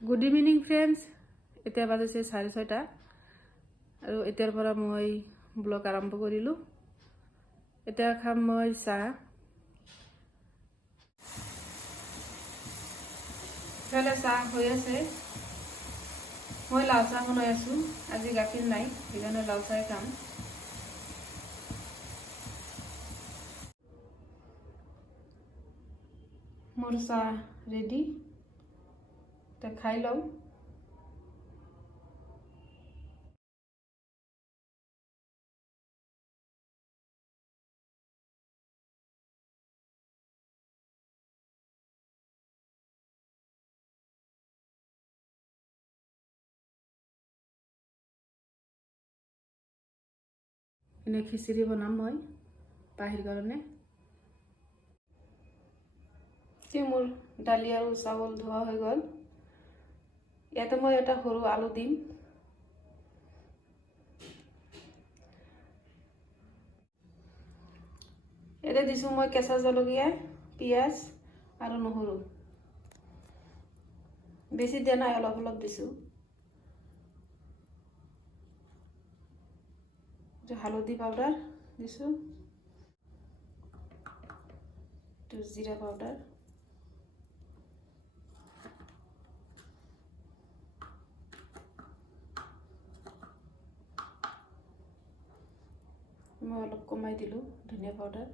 Good evening friends. এতিয়া বাজিছে 6:30 আৰু এতিয়াৰ পৰা মই ব্লগ আৰম্ভ কৰিলো। এতিয়া খাম মই চাহ। চলে চাহ হৈ আছে। মই লাল চাহ বনাই আছো। আজি গাখীৰ নাই, সেইকাৰণে লাল চাহ খাম। মোৰ চাহ ৰেডি। তে খাই লওঁ। এনে খিচিৰি বনাম মই পাহিৰ কাৰণে। মোৰ দালি আৰু চাউল ধোৱা হৈ গ'ল। ইয়াতে মই এটা সৰু আলু দিম। এতে দিছো মই কেঁচা জলকীয়া, পিঁয়াজ আৰু নহৰু। বেছি দিয়া নাই, অলপ অলপ দিছো। হালধি পাউডাৰ দিছো, জিৰা পাউডাৰ, মই অলপ কমাই দিলো ধনিয়া পাউডাৰ,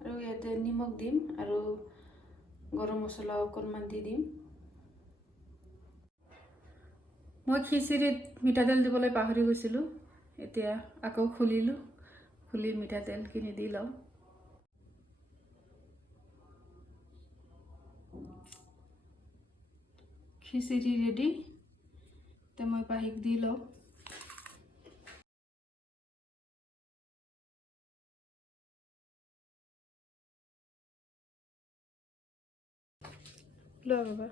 আৰু ইয়াতে নিমখ দিম আৰু গৰম মছলা অকণমান দি দিম। মই খিচিৰিত মিঠাতেল দিবলৈ পাহৰি গৈছিলোঁ। এতিয়া আকৌ খুলি মিঠাতেলখিনি দি লওঁ। খিচিৰি ৰেডি। এতিয়া মই পাহিক দি লওঁ। লোৱা বাবা।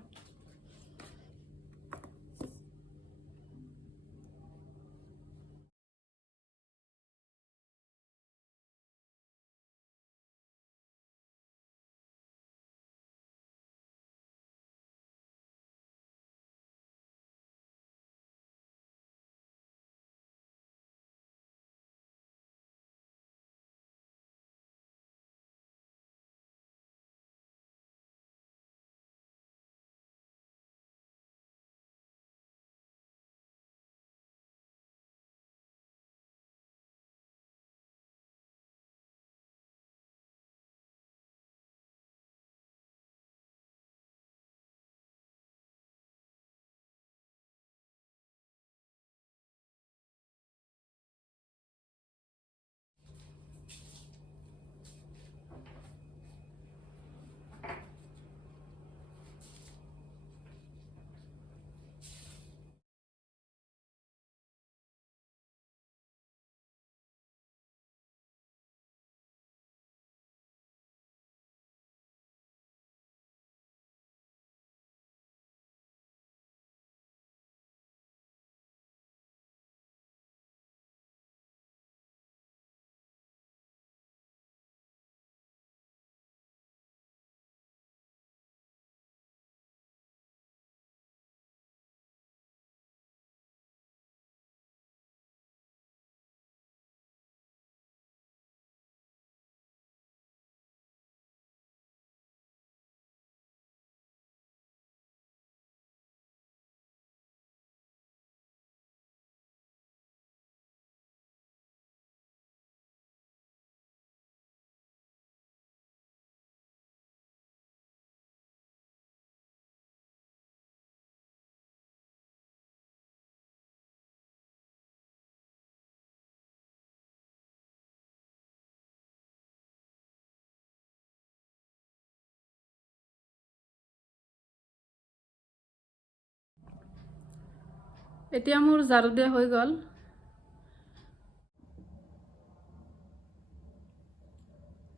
এতিয়া মোৰ ঝাৰু দিয়া হৈ গ'ল।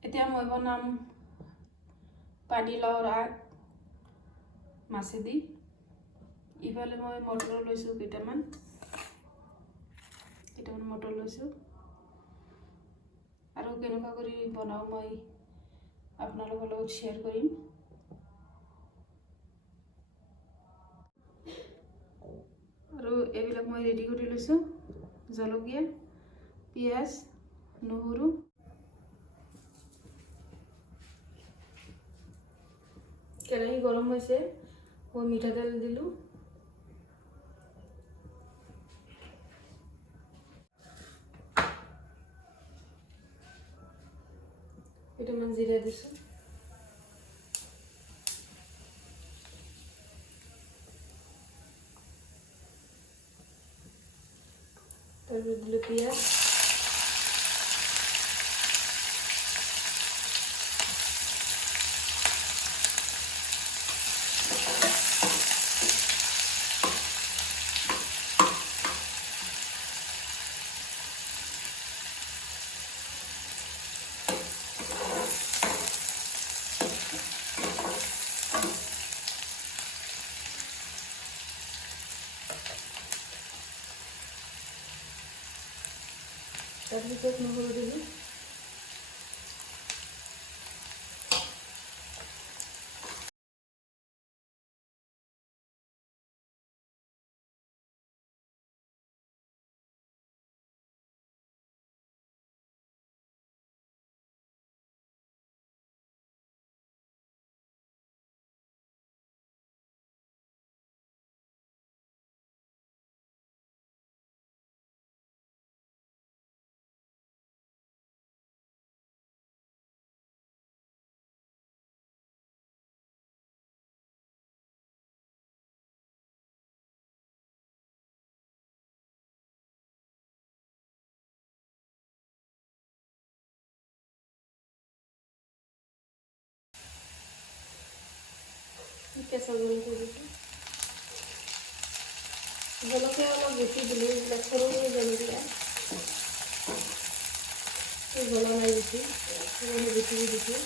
এতিয়া মই বনাম পানীলাওৰ আগ মাছেদি। ইফালে মই মটৰ লৈছোঁ কেইটামান মটৰ লৈছোঁ। আৰু কেনেকুৱা কৰি বনাওঁ মই আপোনালোকৰ লগত শ্বেয়াৰ কৰিম। আৰু এইবিলাক মই ৰেডি কৰি লৈছোঁ, জলকীয়া, পিঁয়াজ, নহৰু। কেৰাহী গৰম হৈছে, মই মিঠাতেল দিলোঁ। কেইটামান জিৰা দিছোঁ। তাৰপিছত দিলোঁ পিঁয়াজ। তাৰপিছত নহৰু দিলোঁ। কেঁচা জলকীয়া দিছোঁ। জলকীয়া অলপ বেছি দিলোঁ, এইবিলাক সৰু সৰু জলকীয়া, জ্বলা নাই বেছি, সেইকাৰণে বেছি দিছোঁ।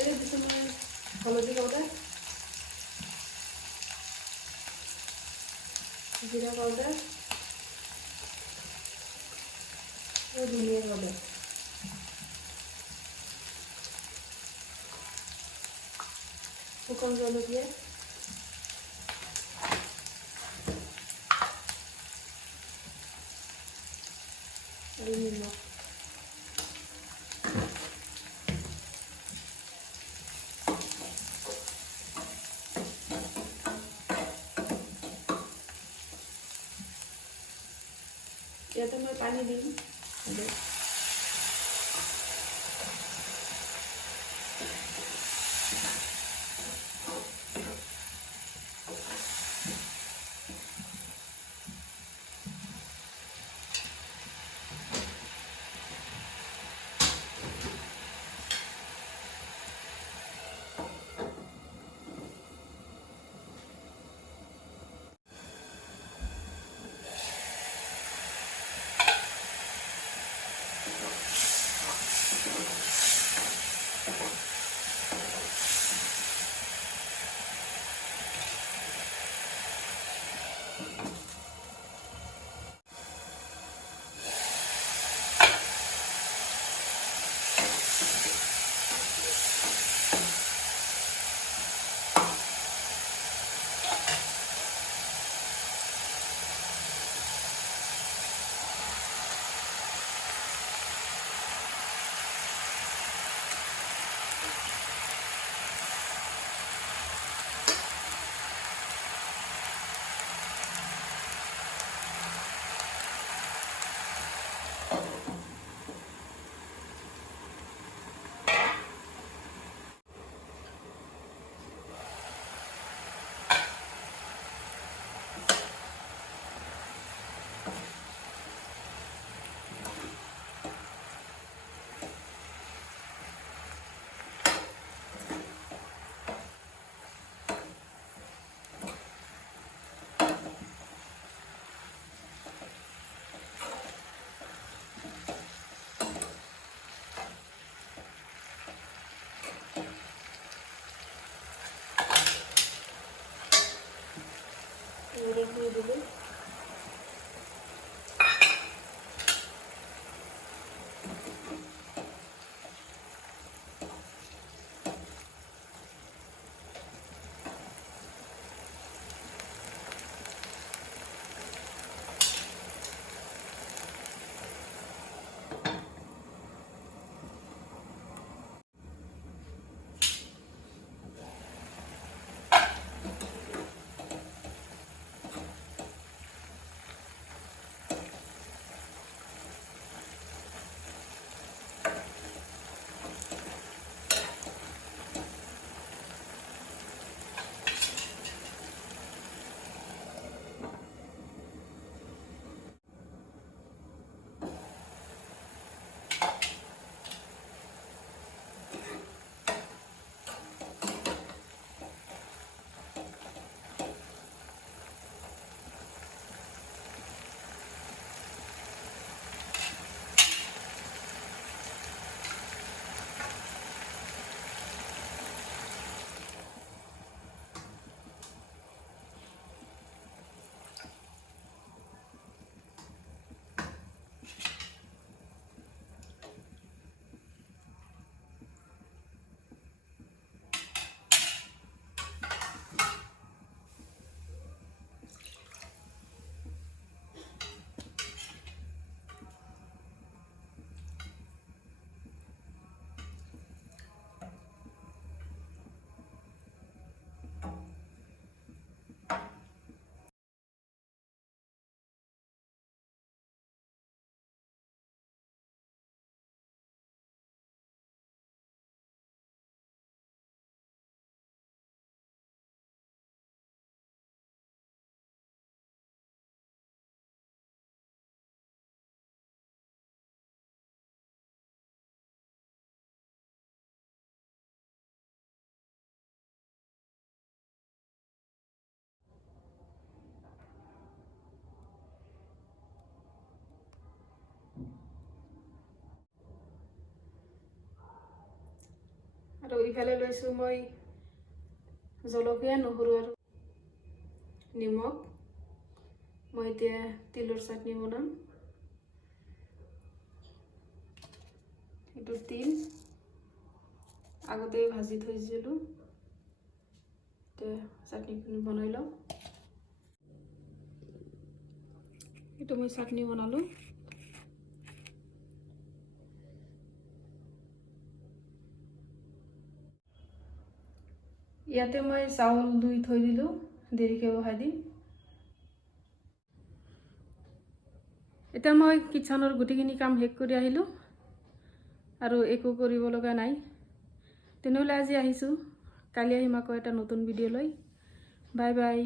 এই দিছোঁ মই হালধি পাউডাৰ, জিৰা পাউডাৰ আৰু ধনিয়া পাউডাৰ। শুকান জলকীয়া, আৰু নিমখ। ইয়াতে মই পানী দিম। ইফালে লৈছোঁ মই জলকীয়া, নহৰু আৰু নিমখ। মই এতিয়া তিলৰ চাটনি বনাম। এইটো তিল আগতে ভাজি থৈছিলোঁ, এতিয়া চাটনিখিনি বনাই লওঁ। এইটো মই চাটনি বনালোঁ। ইয়াতে মই চাউল ধুই থৈ দিলোঁ, দেৰিকৈ বহাই দিম। এতিয়া মই কিটচেনৰ গোটেইখিনি কাম শেষ কৰি আহিলোঁ আৰু একো কৰিব লগা নাই। তেনেহ'লে আজি আহিছোঁ, কালি আহিম আকৌ এটা নতুন ভিডিঅ' লৈ। Bye bye.